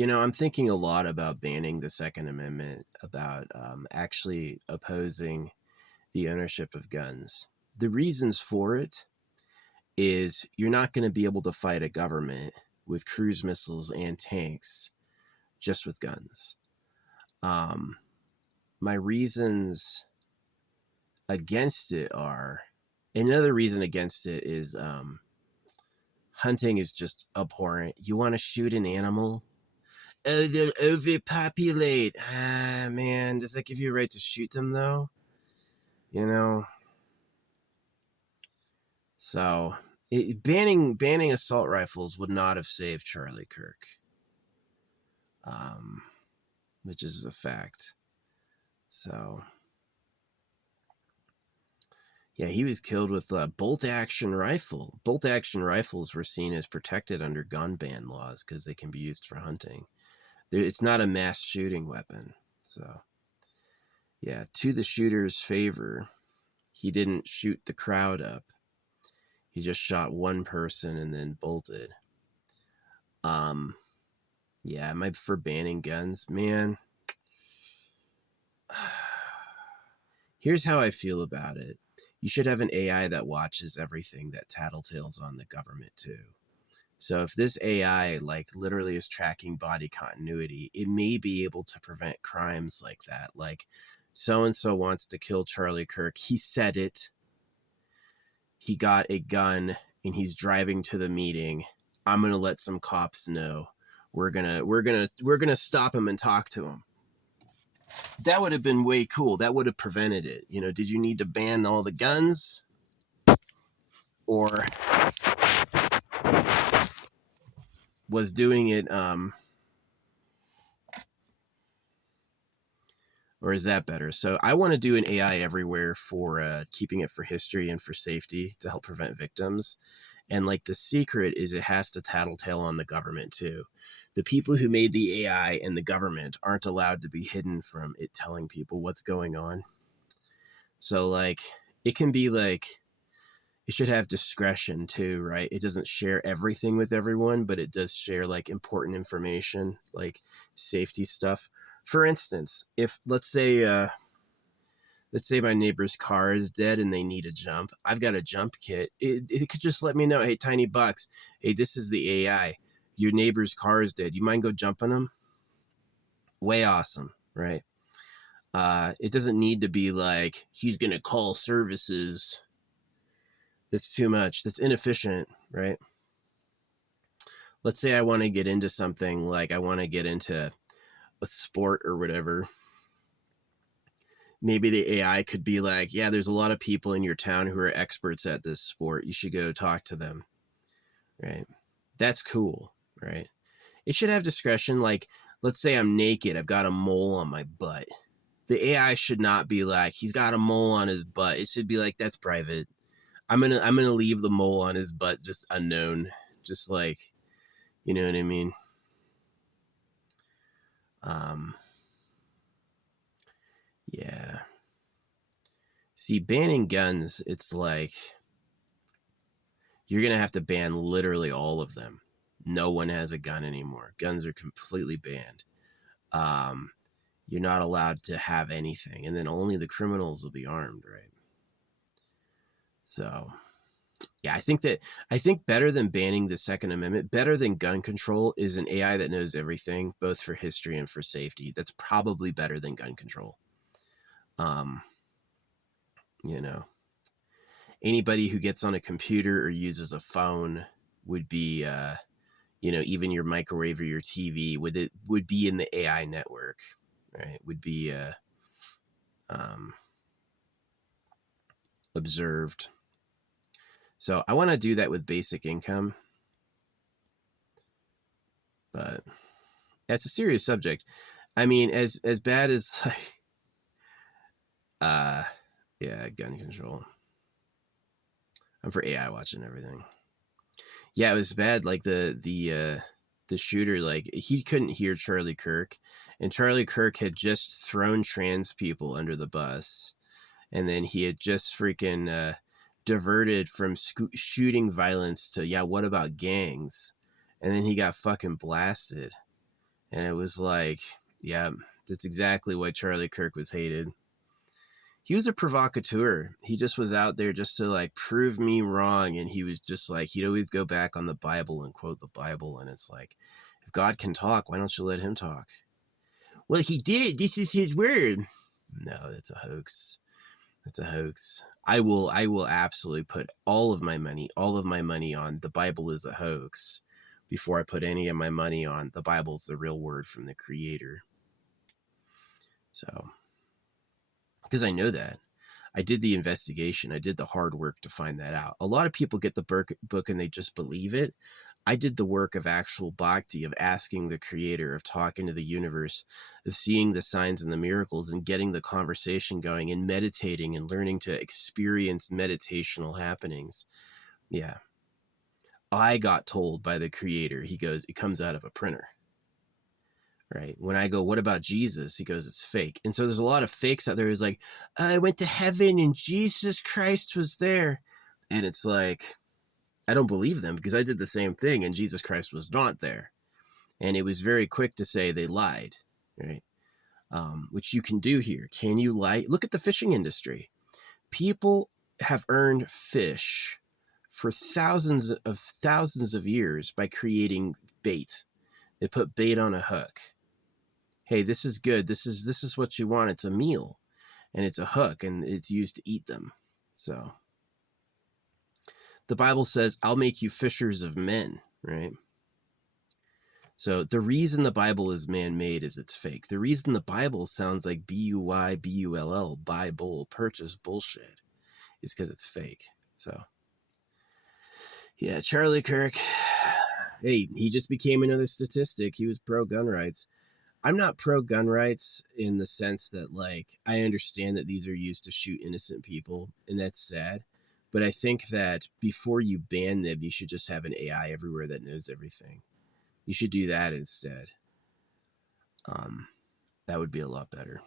I'm thinking a lot about banning the Second Amendment, about actually opposing the ownership of guns. The reasons for it is you're not going to be able to fight a government with cruise missiles and tanks just with guns. My reasons against it are, another reason against it is hunting is just abhorrent. You want to shoot an animal? Oh, they'll overpopulate. Ah, man, does that give you a right to shoot them, though? So, banning assault rifles would not have saved Charlie Kirk, which is a fact. So, yeah, he was killed with a bolt-action rifle. Bolt-action rifles were seen as protected under gun ban laws because they can be used for hunting. It's not a mass shooting weapon. So, yeah, to the shooter's favor, he didn't shoot the crowd up. He just shot one person and then bolted. Yeah, am I for banning guns? Man, here's how I feel about it. You should have an AI that watches everything that tattletales on the government too. So if this AI literally is tracking body continuity, it may be able to prevent crimes like that. Like, so-and-so wants to kill Charlie Kirk. He said it. He got a gun and he's driving to the meeting. I'm going to let some cops know. We're going to stop him and talk to him. That would have been way cool. That would have prevented it. Did you need to ban all the guns? Or was doing it, or is that better? So I want to do an AI everywhere for keeping it for history and for safety to help prevent victims. And the secret is it has to tattletale on the government too. The people who made the AI and the government aren't allowed to be hidden from it telling people what's going on. So it can be it should have discretion too, right? It doesn't share everything with everyone, but it does share important information, like safety stuff. For instance, if let's say my neighbor's car is dead and they need a jump, I've got a jump kit. It could just let me know, hey, Tiny Bucks, hey, this is the AI. Your neighbor's car is dead. You mind go jumping them? Way awesome, right? It doesn't need to be he's going to call services. That's too much. That's inefficient, right? Let's say I want to get into something, I want to get into a sport or whatever. Maybe the AI could be yeah, there's a lot of people in your town who are experts at this sport. You should go talk to them, right? That's cool, right? It should have discretion. Let's say I'm naked. I've got a mole on my butt. The AI should not be he's got a mole on his butt. It should be that's private. I'm gonna leave the mole on his butt just unknown. Just you know what I mean? Yeah. See, banning guns, it's you're going to have to ban literally all of them. No one has a gun anymore. Guns are completely banned. You're not allowed to have anything, and then only the criminals will be armed, right? So, yeah, I think better than banning the Second Amendment, better than gun control is an AI that knows everything, both for history and for safety. That's probably better than gun control. Anybody who gets on a computer or uses a phone would be, even your microwave or your TV would be in the AI network, right? Would be observed. So I want to do that with basic income, but that's a serious subject. I mean, as bad as yeah, gun control. I'm for AI watching everything. Yeah, it was bad. The shooter, he couldn't hear Charlie Kirk, and Charlie Kirk had just thrown trans people under the bus, and then he had just freaking diverted from shooting violence to, yeah, what about gangs? And then he got fucking blasted. And it was like, yeah, that's exactly why Charlie Kirk was hated. He was a provocateur. He just was out there just to like prove me wrong. And he was just like, he'd always go back on the Bible and quote the Bible. And it's like, if God can talk, why don't you let him talk? Well, he did. This is his word. No, it's a hoax. It's a hoax. I will absolutely put all of my money on the Bible is a hoax before I put any of my money on the Bible's the real word from the Creator. So, because I know that. I did the investigation. I did the hard work to find that out. A lot of people get the book and they just believe it. I did the work of actual bhakti, of asking the Creator, of talking to the universe, of seeing the signs and the miracles and getting the conversation going and meditating and learning to experience meditational happenings. Yeah. I got told by the Creator, he goes, it comes out of a printer. Right. When I go, what about Jesus? He goes, it's fake. And so there's a lot of fakes out there who's like, I went to heaven and Jesus Christ was there. And it's like, I don't believe them because I did the same thing and Jesus Christ was not there. And it was very quick to say they lied, right? Which you can do here. Can you lie? Look at the fishing industry. People have earned fish for thousands of years by creating bait. They put bait on a hook. Hey, this is good. This is what you want. It's a meal, and it's a hook, and it's used to eat them. So the Bible says, "I'll make you fishers of men," right? So the reason the Bible is man-made is it's fake. The reason the Bible sounds like Buybull, Bible, purchase bullshit, is because it's fake. So yeah, Charlie Kirk. Hey, he just became another statistic. He was pro-gun rights. I'm not pro-gun rights in the sense that, like, I understand that these are used to shoot innocent people, and that's sad. But I think that before you ban them, you should just have an AI everywhere that knows everything. You should do that instead. That would be a lot better.